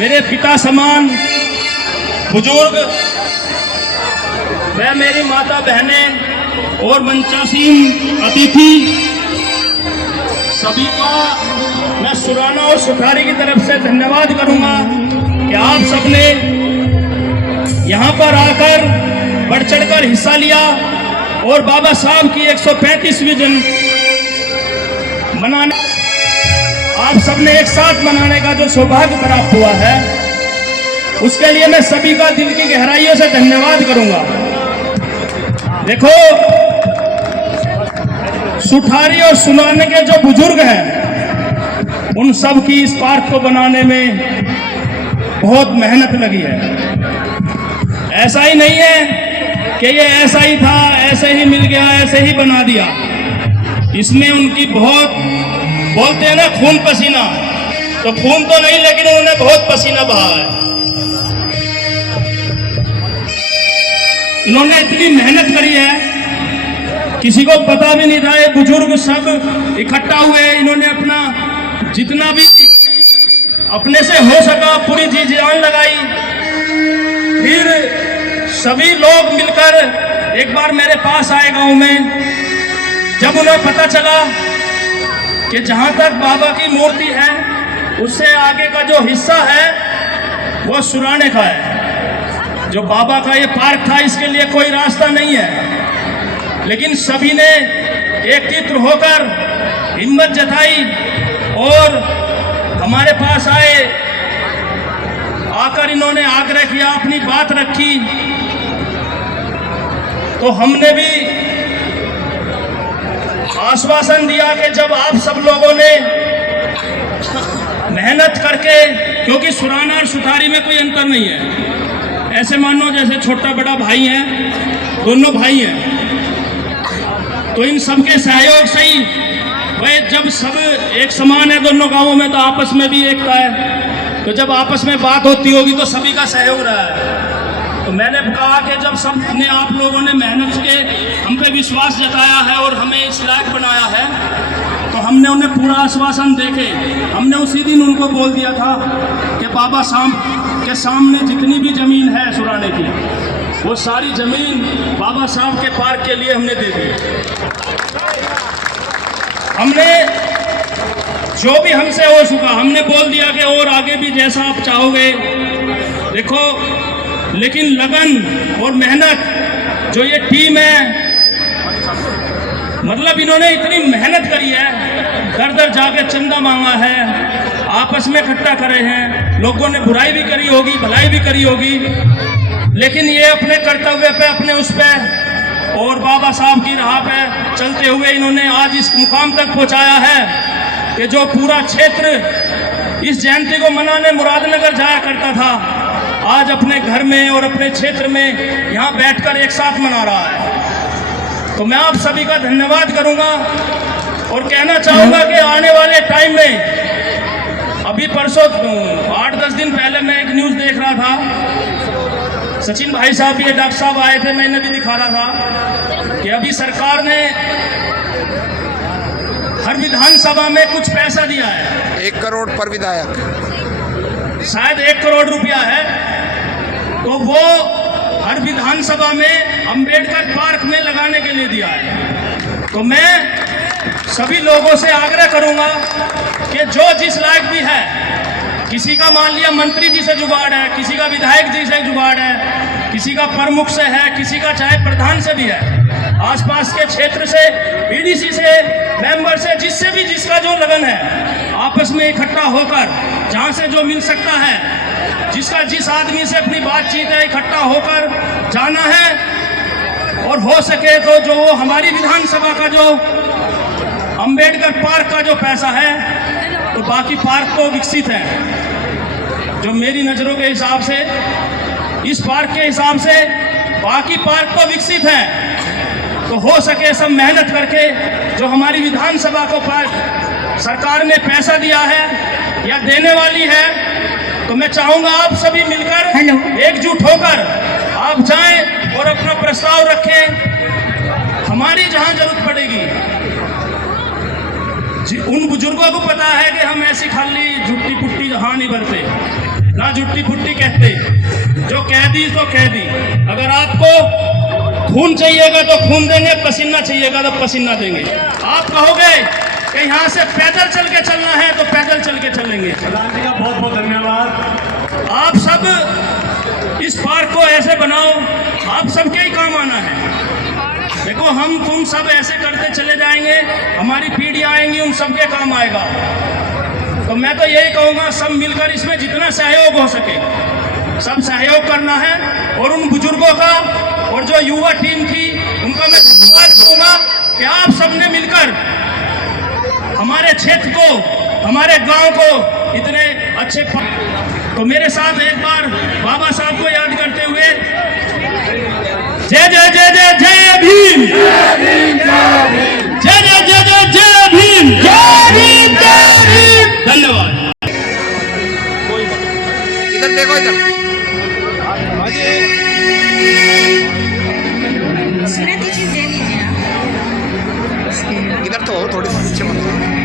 मेरे पिता समान बुजुर्ग व मेरी माता बहनें और मंचासीन अतिथि सभी का मैं सुराना और सुठारी की तरफ से धन्यवाद करूंगा कि आप सबने यहाँ पर आकर बढ़ चढ़कर हिस्सा लिया और बाबा साहब की 135वीं जन्म मनाने आप सबने एक साथ मनाने का जो सौभाग्य प्राप्त हुआ है, उसके लिए मैं सभी का दिल की गहराइयों से धन्यवाद करूंगा। देखो, सुठारी और सुनाने के जो बुजुर्ग हैं, उन सब की इस पार्क को बनाने में बहुत मेहनत लगी है। ऐसा ही नहीं है कि ये ऐसा ही था, ऐसे ही मिल गया, ऐसे ही बना दिया। इसमें उनकी बहुत, बोलते हैं ना खून पसीना, तो खून तो नहीं लेकिन उन्होंने बहुत पसीना बहा है। इन्होंने इतनी मेहनत करी है, किसी को पता भी नहीं था। ये बुजुर्ग सब इकट्ठा हुए, इन्होंने अपना जितना भी अपने से हो सका पूरी जी जान लगाई। फिर सभी लोग मिलकर एक बार मेरे पास आए गांव में। जब उन्हें पता चला कि जहां तक बाबा की मूर्ति है, उससे आगे का जो हिस्सा है वो सुराने का है। जो बाबा का ये पार्क था, इसके लिए कोई रास्ता नहीं है, लेकिन सभी ने एकत्रित होकर हिम्मत जताई और हमारे पास आए। आकर इन्होंने आग्रह किया, अपनी बात रखी, तो हमने भी आश्वासन दिया कि जब आप सब लोगों ने मेहनत करके, क्योंकि सुराना और सुठारी में कोई अंतर नहीं है, ऐसे मानो जैसे छोटा बड़ा भाई है, दोनों भाई हैं, तो इन सब के सहयोग से ही वह जब सब एक समान है दोनों गांवों में, तो आपस में भी एकता है। तो जब आपस में बात होती होगी तो सभी का सहयोग रहा है। तो मैंने कहा कि जब सबने आप लोगों ने मेहनत के हम पे विश्वास जताया है और हमें इस लायक बनाया है, तो हमने उन्हें पूरा आश्वासन देके हमने उसी दिन उनको बोल दिया था कि बाबा साहब के सामने जितनी भी ज़मीन है सुराने की, वो सारी ज़मीन बाबा साहब के पार्क के लिए हमने दे दी। हमने जो भी हमसे हो चुका, हमने बोल दिया कि और आगे भी जैसा आप चाहोगे। देखो, लेकिन लगन और मेहनत जो ये टीम है, मतलब इन्होंने इतनी मेहनत करी है, दर दर जाके चंदा मांगा है, आपस में इकट्ठा करे हैं, लोगों ने बुराई भी करी होगी, भलाई भी करी होगी, लेकिन ये अपने कर्तव्य पे, अपने उस पे और बाबा साहब की राह पे चलते हुए इन्होंने आज इस मुकाम तक पहुंचाया है कि जो पूरा क्षेत्र इस जयंती को मनाने मुरादनगर जाया करता था, आज अपने घर में और अपने क्षेत्र में यहाँ बैठकर एक साथ मना रहा है। तो मैं आप सभी का धन्यवाद करूँगा और कहना चाहूँगा कि आने वाले टाइम में, अभी परसों 8-10 दिन पहले मैं एक न्यूज़ देख रहा था, सचिन भाई साहब भी, डॉक्टर साहब आए थे, मैंने भी दिखा रहा था कि अभी सरकार ने हर विधानसभा में कुछ पैसा दिया है। 1 करोड़ पर विधायक, शायद 1 करोड़ रुपया है, तो वो हर विधानसभा में अंबेडकर पार्क में लगाने के लिए दिया है। तो मैं सभी लोगों से आग्रह करूंगा कि जो जिस लायक भी है, किसी का मान लिया मंत्री जी से जुगाड़ है, किसी का विधायक जी से जुगाड़ है, किसी का प्रमुख से है, किसी का चाहे प्रधान से भी है, आसपास के क्षेत्र से, बीडीसी से, मेंबर से, जिससे भी जिसका जो लगन है, आपस में इकट्ठा होकर जहां से जो मिल सकता है, जिसका जिस आदमी से अपनी बातचीत है, इकट्ठा होकर जाना है। और हो सके तो जो हमारी विधानसभा का जो अंबेडकर पार्क का जो पैसा है, तो बाकी पार्क तो विकसित है, जो मेरी नज़रों के हिसाब से, इस पार्क के हिसाब से बाकी पार्क तो विकसित है। तो हो सके सब मेहनत करके जो हमारी विधानसभा को सरकार ने पैसा दिया है या देने वाली है, तो मैं चाहूंगा आप सभी मिलकर एकजुट होकर आप जाएं और अपना प्रस्ताव रखें। हमारी जहां जरूरत पड़ेगी, उन बुजुर्गों को पता है कि हम ऐसी खाली झुट्टी पुट्टी जहां नहीं भरते, ना झुट्टी फुट्टी कहते, जो कह दी तो कह दी। अगर आपको खून चाहिएगा तो खून देंगे, पसीना चाहिएगा तो पसीना देंगे। आप कहोगे कि यहाँ से पैदल चल के चलना है तो पैदल चल के चलेंगे। प्रधान जी का बहुत बहुत धन्यवाद। आप सब इस पार्क को ऐसे बनाओ, आप सबके ही काम आना है। देखो हम तुम सब ऐसे करते चले जाएंगे, हमारी पीढ़ी आएंगी, उन सबके काम आएगा। तो मैं तो यही कहूँगा सब मिलकर इसमें जितना सहयोग हो सके सब सहयोग करना है। और उन बुजुर्गों का और जो युवा टीम थी उनका मैं धन्यवाद करूँगा कि आप सबने मिलकर हमारे क्षेत्र को, हमारे गांव को इतने अच्छे। तो मेरे साथ एक बार बाबा साहब को याद करते हुए जय जय जय जय जय भीम, जय जय जय जय जय भीम, जय भीम, जय भीम। धन्यवाद। इधर देखो, इधर सुना दीजिए, दे दीजिए आप। इधर तो हो, थोड़ी सी पीछे मत।